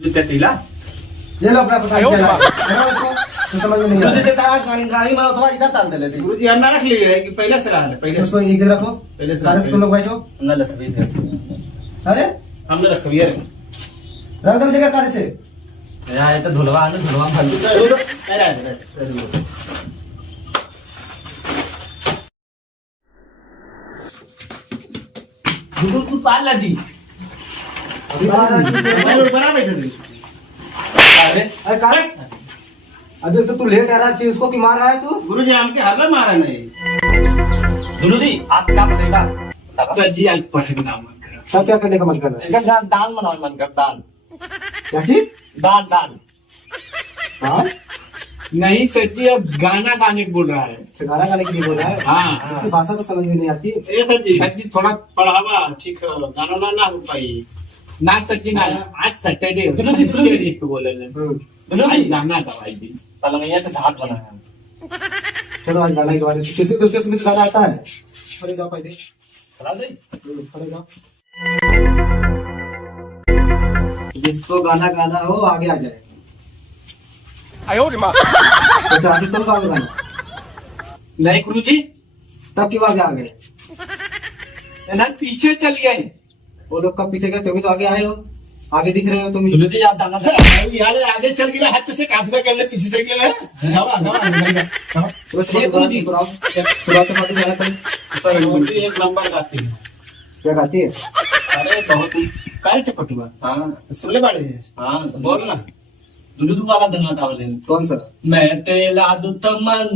टीला ये लो अपना पता चला तो समझ में नहीं आ तुझे तारा गाड़ी में थोड़ा इधर डाल दे लेते गुरुजी हम ना रख लिए है कि पहले से रहा है पहले इसको इधर रखो पहले से सारे तुम लोग बैठो न लटवी दे अरे हमने रख लिया रख दो जगह तारे से यार ये तो धुलवा है धुलवा भल गुरु तू पार ला दी अभी बाहर बना बैठे अरे अरे काट अभी तो तू लेट आ रहा है फिर उसको क्यों मार रहा है तू गुरुजी हमके हल्ला मारा नहीं दुनू दी आप क्या बोलेगा सर जी आज पढ़ना मन कर सब क्या करने का मन कर रहा है इसका दाल बनाओ मन कर दाल क्या चीज दाल दाल हाँ नहीं सर जी अब गाना गाने को बोल रहा है गाना गाने के लिए बोल रहा है हाँ इसकी भाषा तो समझ में नहीं आती ये सर जी थोड़ा पढ़ावा ठीक गाना ना हो पाई ना सर जी ना आज सैटरडे पे बोले दुनू दी गाना गवाई दी पलंगिया से भात बना है चलो आज गाना के बारे में किसी को उसके गाना आता है खड़े जाओ पहले बना दे खड़े जाओ जिसको गाना गाना हो आगे आ जाए तो अभी तुम गाओगे गाना नहीं गुरुजी तब क्यों आगे आ गए ना पीछे चल गए वो लोग कब पीछे गए तुम भी तो आगे आए हो आगे दिख रहे हो तुम दुनू दी आप दाना यार आगे चल गया हाथ से काट में कर ले पीछे चल गया हवा हवा ये गुरु जी शुरुआत से गाना तुम सर गुरुजी एक नंबर गाती है क्या गाती है अरे बहुत काय चपटुआ हां सुन ले बाड़े हां बोल ना दुनू दू वाला गाना तावले कौन सा मैं तेला दुतमन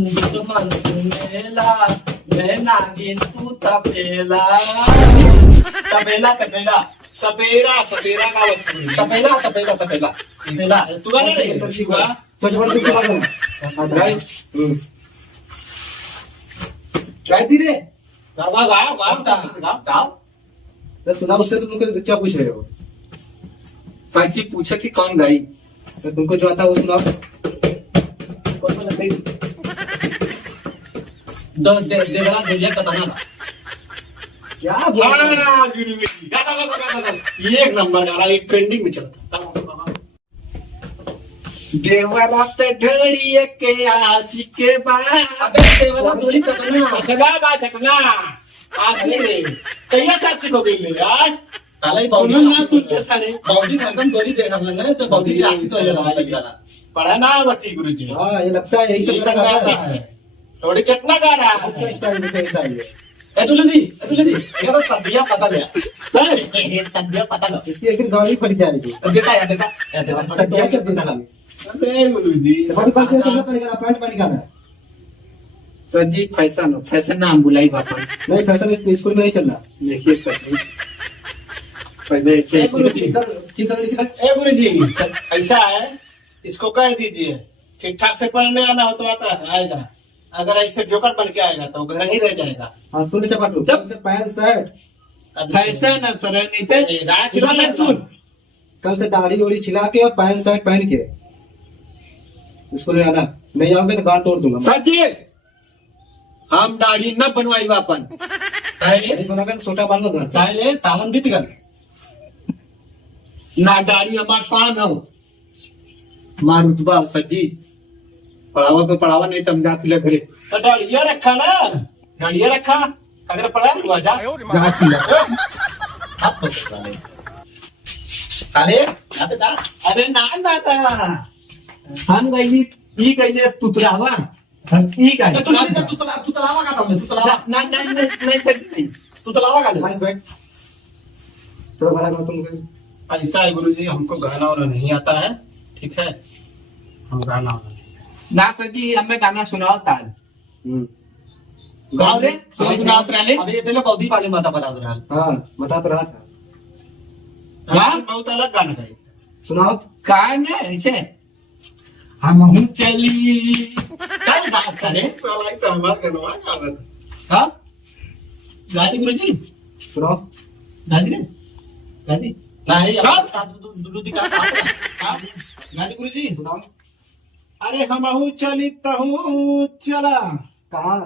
मेला मैं नागिन तू तपेला तपेला तपेला सपेरा सपेरा का बच्चा तपेला तपेला तपेला तपेला तू गाना रे तो जबरदस्ती क्यों गाना राइट गाती रे गावा गाओ गाओ गाओ गाओ तो सुना उससे तुम लोग क्या पूछ रहे हो सर जी पूछा कि कौन गाई तो तुमको जो आता है वो सुनाओ कौन सा लगता है दो देवरा दुनिया का तना क्या बोला गुरुजी गाना ये एक नंबर गाना ये ट्रेंडिंग में चलता देवरा ते ढोड़िए के आशी के बाद अबे देवरा गोली तकना चला बात हटना आज रे कैया साथ से को गई ले आज तालाई उन्होंने बाउंडी ना सुनते सारे बाउंडी खत्म गोली दे हम ना तो बाउंडी की राखी तो लगा लगा पढ़ा ना बच्ची गुरुजी हाँ ये लगता है यही सब ये गाता गाता है है थोड़ी चटना गा रहा इसका है स्टाइल में कैसा है ये? ए तुलसी ये तो तबिया पता गया ये तबिया पता ना इसकी एक दिन गाड़ी फट जाएगी देखा या देखा फट गया क्या दिन से? अरे गुरुजी तो बड़ी बात है तुमने पहले पैंट पहन के आना है। सर जी फैशन हो फैशन नाम बुलाई बापा नहीं फैशन स्कूल में नहीं चल रहा देखिए सर जी पहले ए गुरुजी ठीक है नीचे कर ए गुरुजी ऐसा है इसको कह दीजिए ठीक ठाक से पढ़ने आना हो तो आता है आएगा अगर ऐसे जोकर बन के आएगा तो घर ही रह जाएगा हाँ सुन चपाटू जब- से पैंट शर्ट फैशन है सर नहीं तो गाना छिपा ले सुन कल से दाढ़ी ओढ़ी छिला के और पैंट शर्ट पहन के स्कूल में आना नहीं आओगे तो गांड तोड़ दूंगा मैं। सर जी हम दाढ़ी न बनवाई बापन नहीं बनाओगे तो छोटा बाल का ताले तावन बीत गल ना दाढ़ी हमार शान हो मार रुतबा सर जी पढ़ावा तो पढ़ावा नहीं तम जाती ले घरे तो डालिया रखा ना डालिया रखा अगर पढ़ा लुआ जा जाती है हाथ पकड़ ले ताले आते दा अरे ना दादा हम गई ई गई तुतरावा ई गई तू तलावा का था तू तलावा ना नहीं सर जी नहीं तू तलावा का ले बस बैठ थोड़ा बड़ा करो तुम ऐसा है गुरुजी हमको गाना वाना नहीं आता है ठीक है हम गाना वाना नहीं ना सर जी हमें गाना सुनाओ ताल गाओ रे सुनाओ रहे अबे ये तेरे बौद्धी वाले माता बता रहा है हाँ बता तो रहा था हाँ बहुत अलग गाना गाई सुनाओ कान है ऐसे हम चली चल बात करे साला तो हमारा गाना गाना हाँ गाजी गुरुजी सुनाओ गाजी रे गाजी नहीं हाँ? दुलू दिखा था गाजी गुरुजी सुनाओ अरे हमहू चली तहू चला कहाँ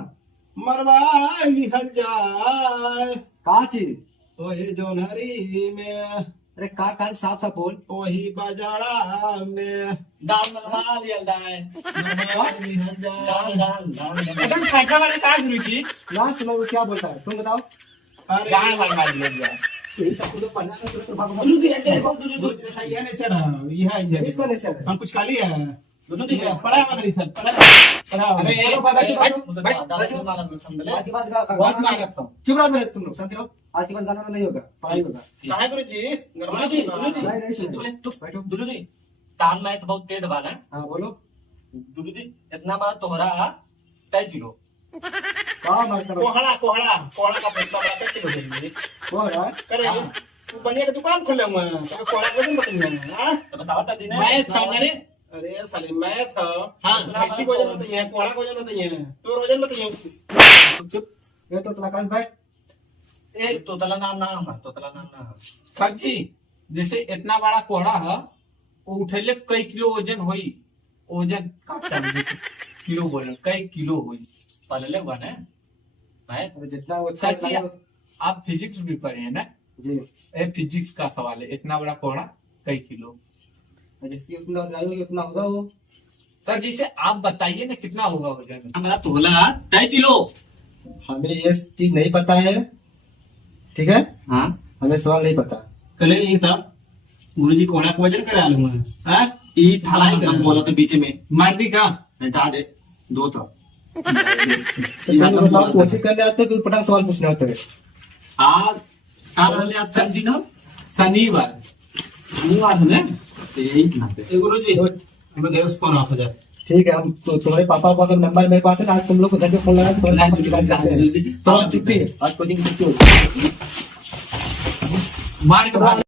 मरवा लिहल जाए कहाँ चीज तो ये जोनहरी में अरे का साफ साफ बोल। वही बाजारा में दाल मनवा लिया दाल दाल दाल एकदम खाका वाले का गुरुजी ना सुनो वो क्या बोलता है, तुम बताओ। अरे दाल मनवा लिया यही सब कुछ पढ़ना है तो बाबा दुरुदी अच्छा बहुत दुरुदी ये नहीं चढ़ा यह इसका नहीं चल हम कुछ खा लिया दुरुदी पढ़ा वाला सर पढ़ा अरे चलो बाबा जी बैठ आज की बात बहुत मारत हूं चुप रहो मेरे, तुम लोग शांति रहो। आज की बात गाना में नहीं होगा, पढ़ाई होगा। कहा गुरुजी गुरुजी गुरुजी नहीं नहीं सुनो। बैठो दुरुदी तान में तो बहुत तेज वाला है हाँ बोलो। दुरुदी इतना बड़ा तोहरा 2 किलो क्या मार करो कोहड़ा कोहड़ा कोहड़ा का फटका बड़ा कितने हो जाएंगे बोल रहा है। करे तू बनिया का दुकान खोले हुए हैं तो कोहड़ा को वजन बताइए हां तो बताओ ता दिन मैं था मेरे अरे साले मैं था हाँ। ऐसी वजन बताइए कोहड़ा को वजन बताइए तो वजन बताइए चुप ये तो तलाकाश बैठ। तो तला नाम ना हम तो तला नाम ना सर जी जैसे इतना बड़ा कोहड़ा है वो उठेले कई किलो वजन होई, वजन काटा जैसे किलो बोले कई किलो होई। पहले हुआ ना मैं अब जितना वो सर जी आप फिजिक्स भी पढ़े हैं ना, जी ये फिजिक्स का सवाल है। इतना बड़ा कोहड़ा कई किलो, जिसकी उतना ऊंचाई उतना होगा वो। सर जी से आप बताइए ना कितना होगा वजन। हमारा तोला 2 किलो हमें ये चीज नहीं पता है, ठीक है। हाँ हमें सवाल नहीं पता। कल ये था गुरुजी कोहड़ा को वजन करा लूंगा हां ये थाला एकदम बोला तो बीच में मार दी का हटा दे 2 था तो ये बताओ कोशिश करने आते हो कि पटाख सवाल पूछने आते हैं। आज आज वाले आज सर दिन शनिवार शनिवार है ना तो यही ना पे ए गुरुजी तो हमें गैस फोन ऑफ हो जाए ठीक है, हम तो तुम्हारे पापा का नंबर मेरे पास है ना, आज तुम लोग को घर पे फोन लगा के तुम्हारे पापा की बात करते हैं। तो आज छुट्टी है, आज कोचिंग की छुट्टी होगी। मार के भाग